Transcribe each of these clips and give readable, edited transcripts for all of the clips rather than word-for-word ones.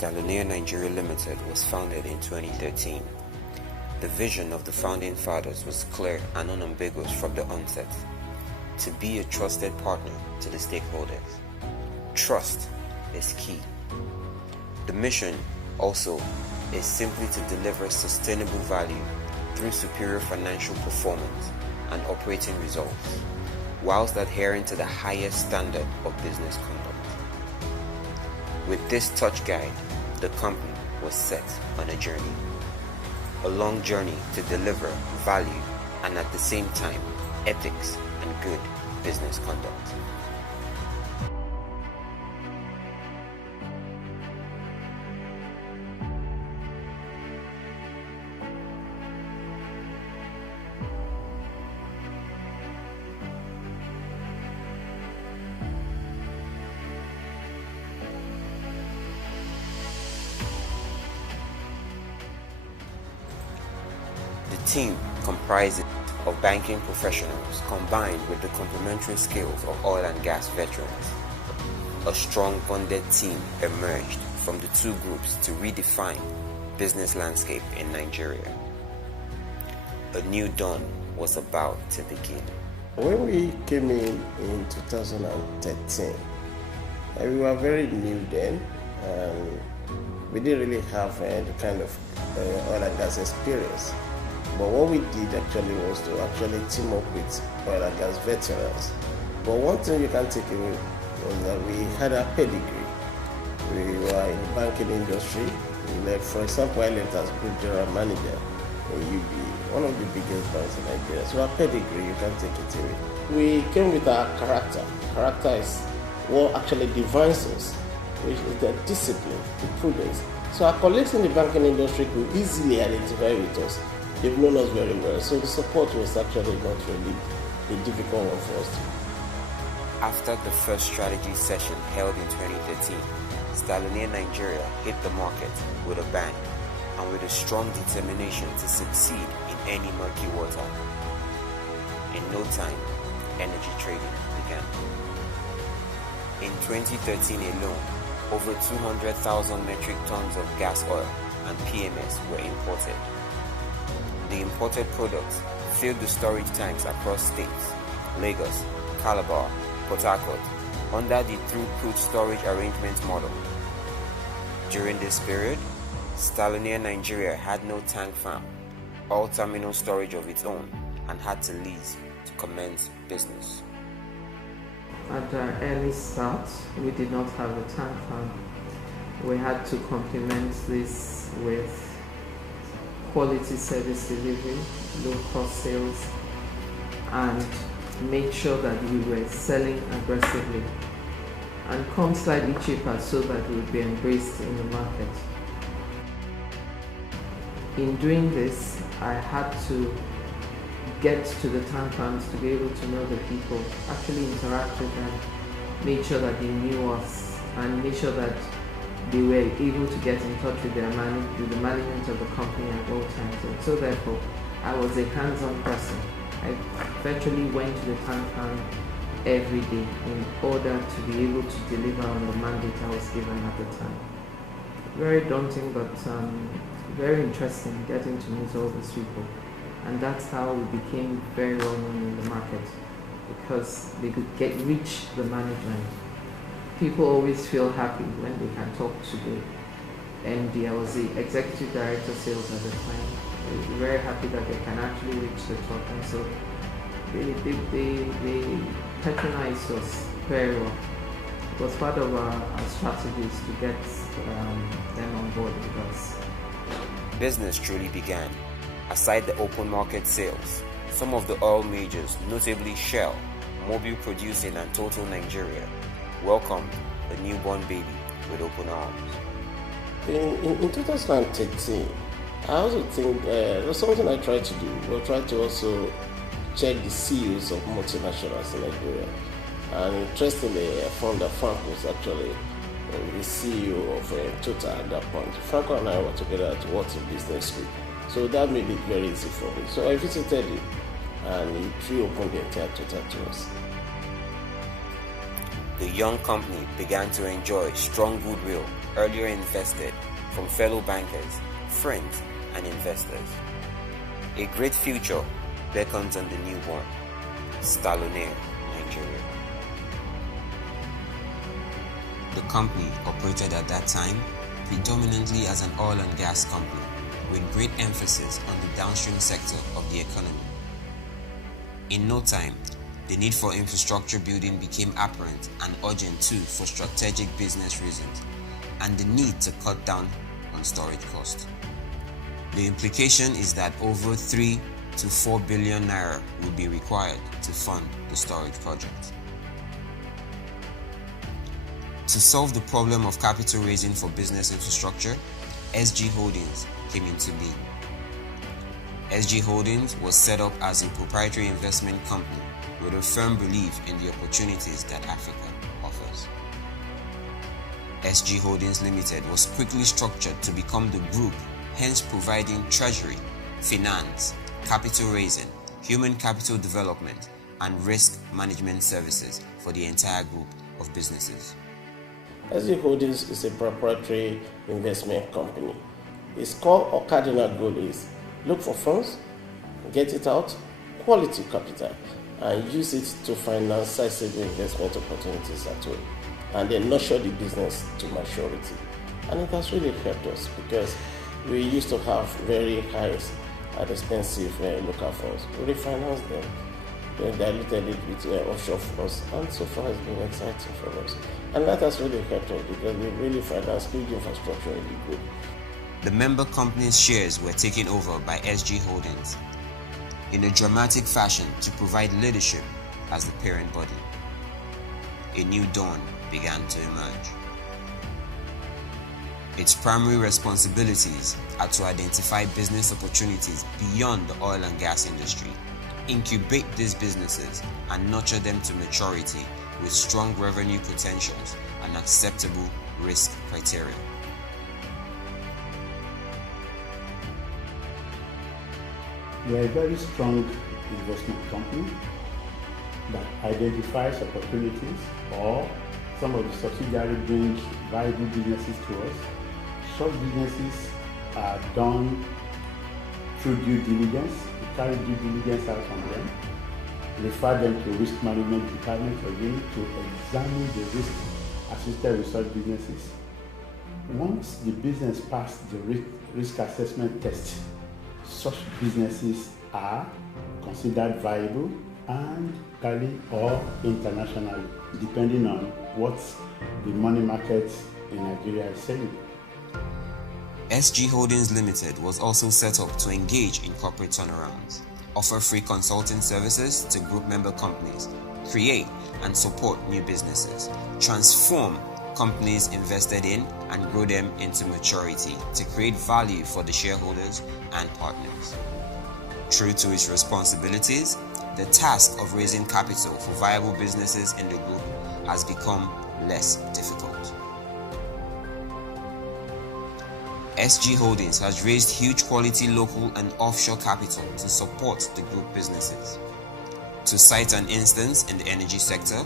Stylonia Nigeria Limited was founded in 2013. The vision of the founding fathers was clear and unambiguous from the onset: to be a trusted partner to the stakeholders. Trust is key. The mission also is simply to deliver sustainable value through superior financial performance and operating results, whilst adhering to the highest standard of business conduct. With this touch guide, the company was set on a journey. A long journey to deliver value and at the same time ethics and good business conduct. The team comprises of banking professionals combined with the complementary skills of oil and gas veterans. A strong bonded team emerged from the two groups to redefine business landscape in Nigeria. A new dawn was about to begin. When we came in 2013, we were very new then, and we didn't really have the kind of oil and gas experience. But what we did actually was to actually team up with oil and gas veterans. But one thing you can take away was that we had a pedigree. We were in the banking industry. For example, I left as group general manager in UB, one of the biggest banks in Nigeria. So our pedigree, you can take it away. We came with our character. Character is what actually defines us, which is the discipline, the prudence. So our colleagues in the banking industry could easily identify with us. They've known us very well, so the support was actually not really a difficult one for us. After the first strategy session held in 2013, Stylonia Nigeria hit the market with a bang and with a strong determination to succeed in any murky water. In no time, energy trading began. In 2013 alone, over 200,000 metric tons of gas oil and PMS were imported. The imported products filled the storage tanks across states: Lagos, Calabar, Port Harcourt, under the throughput storage arrangement model. During this period, Stylonia Nigeria had no tank farm, all terminal storage of its own, and had to lease to commence business. At our early start, we did not have a tank farm. We had to complement this with quality service delivery, low-cost sales, and make sure that we were selling aggressively and come slightly cheaper so that we would be embraced in the market. In doing this, I had to get to the tank farms to be able to know the people, actually interact with them, make sure that they knew us, and make sure that they were able to get in touch with with the management of the company at all times. And so therefore, I was a hands-on person. I virtually went to the tank farm every day in order to be able to deliver on the mandate I was given at the time. Very daunting, but very interesting getting to meet all these people. And that's how we became very well known in the market, because they could reach the management. People always feel happy when they can talk to the MD. I was the executive director of sales at the time. They were very happy that they can actually reach the top, and so they patronized us very well. It was part of our strategies to get them on board with us. Business truly began. Aside the open market sales, some of the oil majors, notably Shell, Mobil Producing, and Total Nigeria, welcomed the newborn baby with open arms. In 2013, I also think there's something I tried to do. We tried to also check the CEOs of multinationals in Nigeria. And interestingly, I found that Frank was actually the CEO of Total at that point. Franco and I were together at Wharton Business School. So that made it very easy for me. So I visited him and he reopened the entire Total to us. the young company began to enjoy strong goodwill earlier invested from fellow bankers, friends, and investors. A great future beckons on the newborn, Stalonair, Nigeria. The company operated at that time predominantly as an oil and gas company, with great emphasis on the downstream sector of the economy. In no time, the need for infrastructure building became apparent and urgent too for strategic business reasons, and the need to cut down on storage costs. The implication is that over 3 to 4 billion naira will be required to fund the storage project. To solve the problem of capital raising for business infrastructure, SG Holdings came into being. SG Holdings was set up as a proprietary investment company with a firm belief in the opportunities that Africa offers. SG Holdings Limited was quickly structured to become the group, hence providing treasury, finance, capital raising, human capital development, and risk management services for the entire group of businesses. SG Holdings is a proprietary investment company. Its core or cardinal goal is look for funds, get it out, quality capital, and use it to finance sizable investment opportunities at all, and then nurture the business to maturity. And it has really helped us because we used to have very high and expensive local funds. We refinanced them, then diluted it with offshore funds, and so far it's been exciting for us. And that has really helped us because we really financed huge infrastructure in the group. The member company's shares were taken over by SG Holdings in a dramatic fashion to provide leadership as the parent body. A new dawn began to emerge. Its primary responsibilities are to identify business opportunities beyond the oil and gas industry, incubate these businesses, and nurture them to maturity with strong revenue potentials and acceptable risk criteria. We are a very strong investment company that identifies opportunities, or some of the subsidiaries bring viable businesses to us. Such businesses are done through due diligence. We carry due diligence out on them, refer them to risk management department again to examine the risk associated with such businesses. Once the business passes the risk assessment test, such businesses are considered viable and locally or internationally, depending on what the money market in Nigeria is saying. SG Holdings Limited was also set up to engage in corporate turnarounds, offer free consulting services to group member companies, create and support new businesses, transform companies invested in and grow them into maturity to create value for the shareholders and partners. True to its responsibilities, the task of raising capital for viable businesses in the group has become less difficult. SG Holdings has raised huge quality local and offshore capital to support the group businesses. To cite an instance in the energy sector,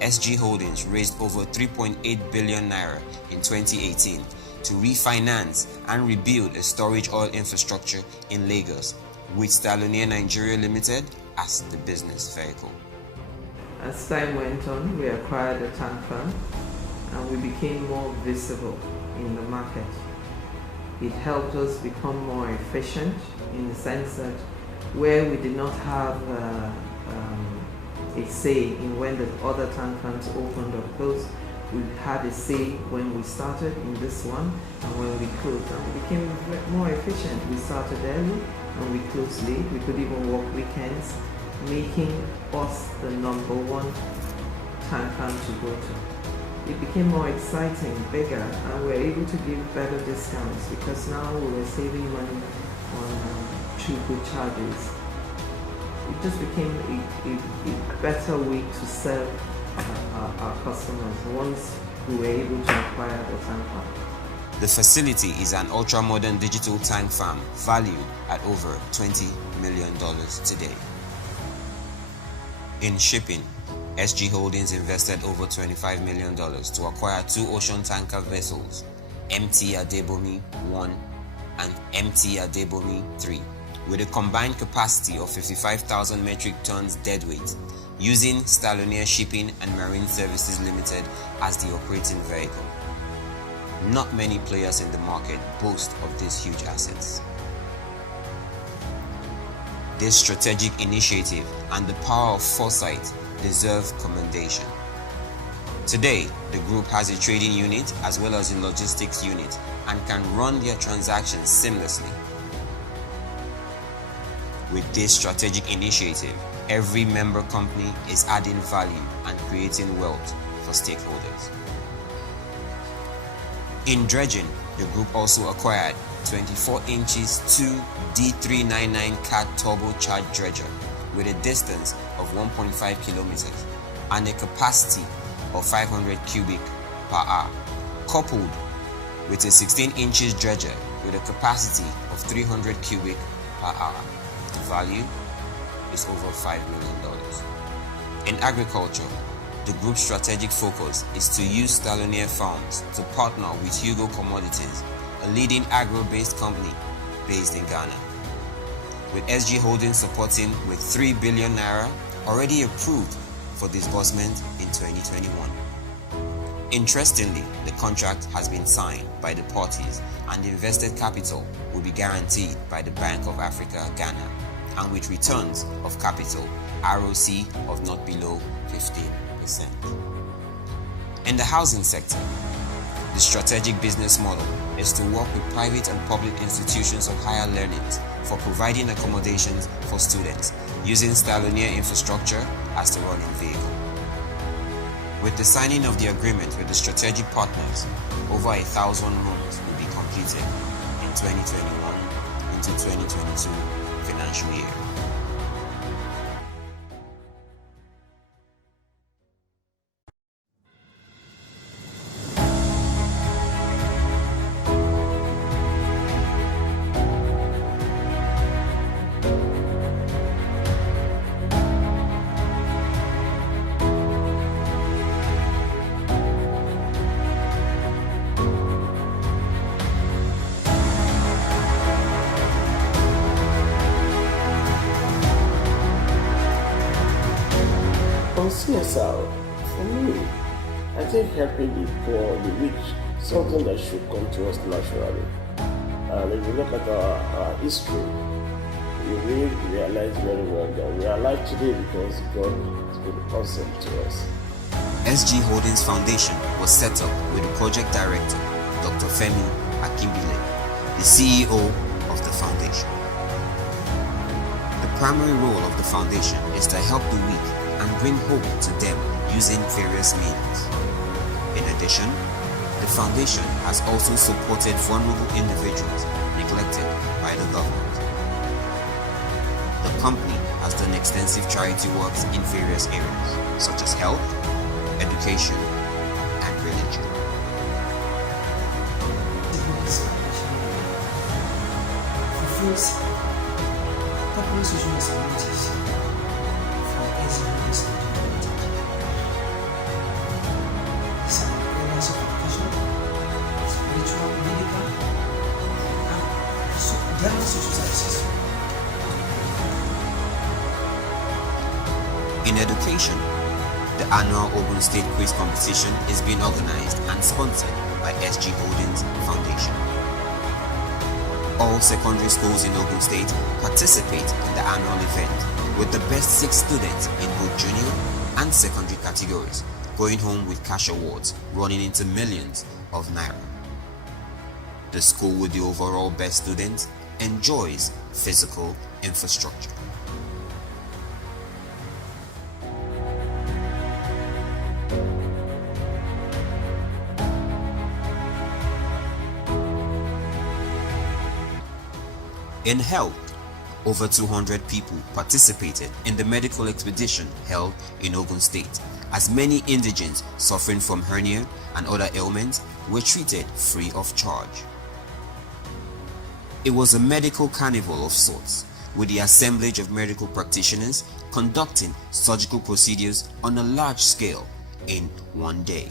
SG Holdings raised over 3.8 billion naira in 2018 to refinance and rebuild a storage oil infrastructure in Lagos, with Stalonair Nigeria Limited as the business vehicle. As time went on, we acquired a tank farm and we became more visible in the market. It helped us become more efficient in the sense that where we did not have a say in when the other tank farms opened or closed, we had a say when we started in this one and when we closed, and we became more efficient. We started early and we closed late. We could even work weekends, making us the number one tank farm to go to. It became more exciting, bigger, and we were able to give better discounts because now we were saving money on throughput charges. It just became a better way to serve our customers once we were able to acquire the tank farm. The facility is an ultra-modern digital tank farm valued at over $20 million today. In shipping, SG Holdings invested over $25 million to acquire 2 ocean tanker vessels, MT Adebomi 1 and MT Adebomi 3, with a combined capacity of 55,000 metric tons deadweight, using Stalonia Shipping and Marine Services Limited as the operating vehicle. Not many players in the market boast of these huge assets. This strategic initiative and the power of foresight deserve commendation. Today, the group has a trading unit as well as a logistics unit and can run their transactions seamlessly. With this strategic initiative, every member company is adding value and creating wealth for stakeholders. In dredging, the group also acquired 24 inches 2 D399 cat turbocharged dredger with a distance of 1.5 kilometers and a capacity of 500 cubic per hour, coupled with a 16 inches dredger with a capacity of 300 cubic per hour. The value is over $5 million. In agriculture, the group's strategic focus is to use Stalonia Farms to partner with Hugo Commodities, a leading agro-based company based in Ghana, with SG Holdings supporting with 3 billion naira already approved for disbursement in 2021. Interestingly, the contract has been signed by the parties and the invested capital will be guaranteed by the Bank of Africa, Ghana, and with returns of capital, ROC of not below 15%. In the housing sector, the strategic business model is to work with private and public institutions of higher learning for providing accommodations for students using Stalonia infrastructure as the running vehicle. With the signing of the agreement with the strategic partners, over 1,000 rooms will be completed in 2021 into 2022 financial year. On CSR, for me, I think helping the poor, the rich, something that should come to us naturally. And if you look at our history, you really realize very well that we are alive today because God has been awesome to us. SG Holdings Foundation was set up with the project director, Dr. Femi Akimbile, the CEO of the foundation. The primary role of the foundation is to help the weak and bring hope to them using various means. In addition, the foundation has also supported vulnerable individuals neglected by the government. The company has done extensive charity works in various areas, such as health, education, and religion. Fulfills popular social responsibilities for SGHoldings On. These are areas of education, spiritual, medical, and general social services. In education, the annual Ogun State Quiz Competition is being organized and sponsored by SG Holdings Foundation. All secondary schools in Ogun State participate in the annual event, with the best 6 students in both junior and secondary categories going home with cash awards running into millions of naira. The school with the overall best student enjoys physical infrastructure. In health, over 200 people participated in the medical expedition held in Ogun State, as many indigents suffering from hernia and other ailments were treated free of charge. It was a medical carnival of sorts, with the assemblage of medical practitioners conducting surgical procedures on a large scale in one day.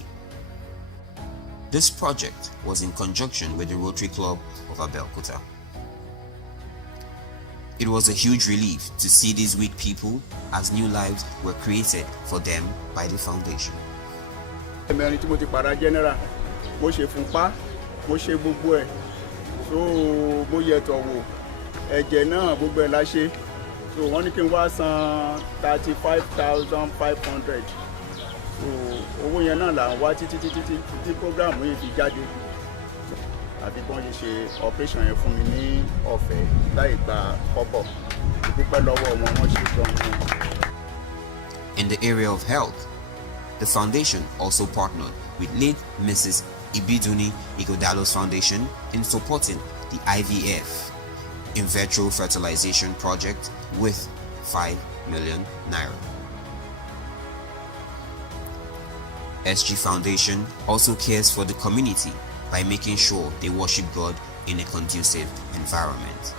This project was in conjunction with the Rotary Club of Abeokuta. It was a huge relief to see these weak people as new lives were created for them by the foundation. Ẹ̀mẹ̀rin tí mo ti para general, mo ṣe fúnpá, mo ṣe gbogbo ẹ̀, so mo yẹ tọ̀wò, ẹ̀jẹ̀ náà gbogbo ẹ̀ la ṣe, so wọ́n ní kí n wá san 35,500, so owó yẹn náà là ń wá títí program yìí fi jáde. Àbí kí wọ́n ṣe operation yẹn fún mi ní ọ̀fẹ́ láì gba kọ́bọ̀, ìdúpẹ́ lọ́wọ́ wọn wọ́n ṣe gan-an. In the area of health, the foundation also partnered with late Mrs. Ibiduni Igodalo's foundation in supporting the IVF in vitro fertilization project with 5 million naira. SG Foundation also cares for the community by making sure they worship God in a conducive environment.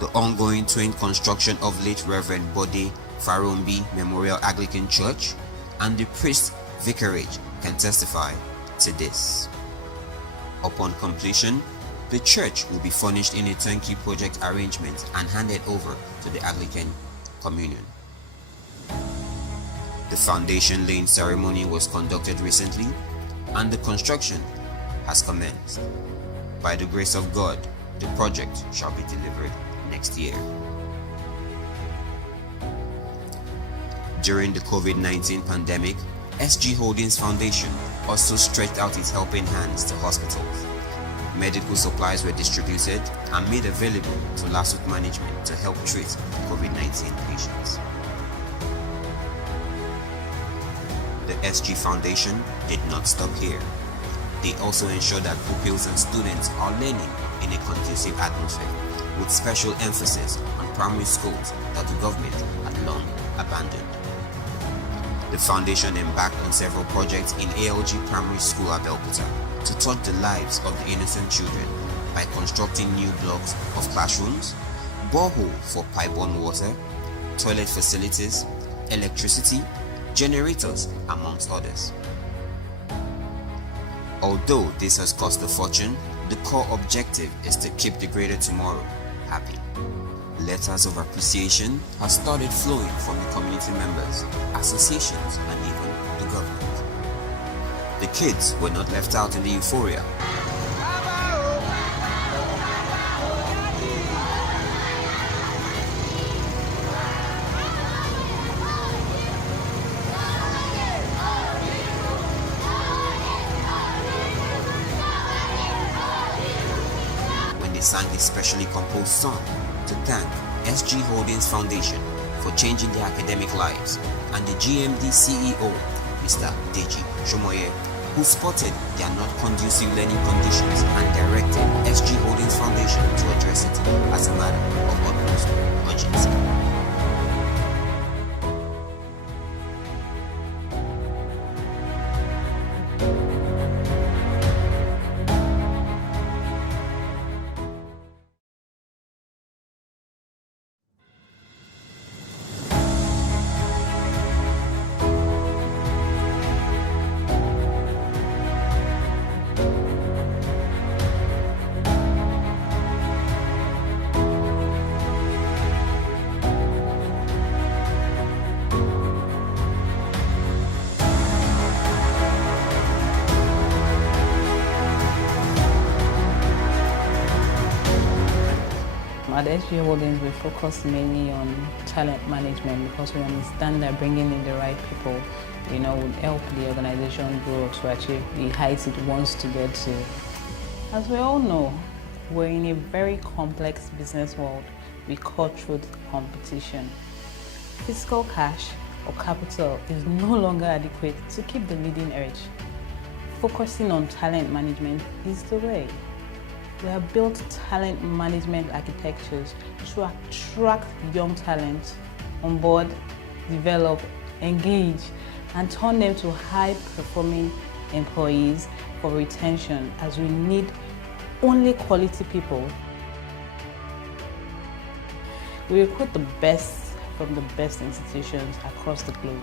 The ongoing twin construction of late Reverend Bode Farombi Memorial Anglican Church and the priest vicarage can testify to this. Upon completion, the church will be furnished in a turnkey project arrangement and handed over to the Anglican Communion. The foundation laying ceremony was conducted recently and the construction has commenced. By the grace of God, the project shall be delivered next year. During the COVID-19 pandemic, SG Holdings Foundation also stretched out its helping hands to hospitals. Medical supplies were distributed and made available to Lasut management to help treat COVID-19 patients. The SG Foundation did not stop here. They also ensure that pupils and students are learning in a conducive atmosphere, with special emphasis on primary schools that the government had long abandoned. The foundation embarked on several projects in ALG Primary School Abeokuta to touch the lives of the innocent children by constructing new blocks of classrooms, borehole for pipe-borne water, toilet facilities, electricity, generators, amongst others. Although this has cost a fortune, the core objective is to keep the greater tomorrow happy. Letters of appreciation have started flowing from the community members, associations, and even the government. The kids were not left out in the euphoria. When they sang a specially composed song to thank SG Holdings Foundation for changing their academic lives, and the GMD CEO, Mr. Deji Shomoye, who spotted their not conducive learning conditions and directed SG Holdings Foundation to address it as a matter of utmost urgency. At SG Holdings, we focus mainly on talent management because we understand that bringing in the right people, would help the organization grow to achieve the heights it wants to get to. As we all know, we're in a very complex business world with cutthroat competition. Physical cash or capital is no longer adequate to keep the leading edge. Focusing on talent management is the way. We have built talent management architectures to attract young talent on board, develop, engage, and turn them to high-performing employees for retention, as we need only quality people. We recruit the best from the best institutions across the globe,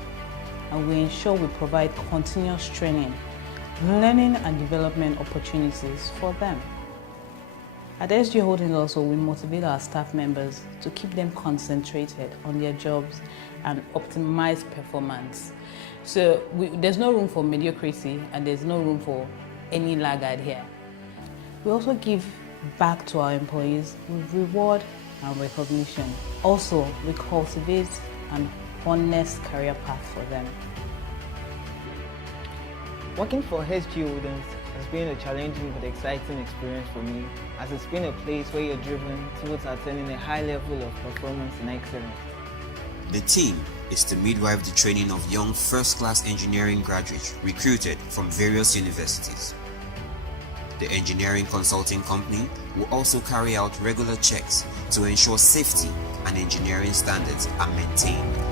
and we ensure we provide continuous training, learning and development opportunities for them. At SG Holdings also, we motivate our staff members to keep them concentrated on their jobs and optimize performance. So there's no room for mediocrity and there's no room for any laggard here. We also give back to our employees with reward and recognition. Also, we cultivate an honest career path for them. Working for SG Holdings has been a challenging but exciting experience for me, as it's been a place where you're driven towards attaining a high level of performance and excellence. The team is to midwife the training of young first-class engineering graduates recruited from various universities. The engineering consulting company will also carry out regular checks to ensure safety and engineering standards are maintained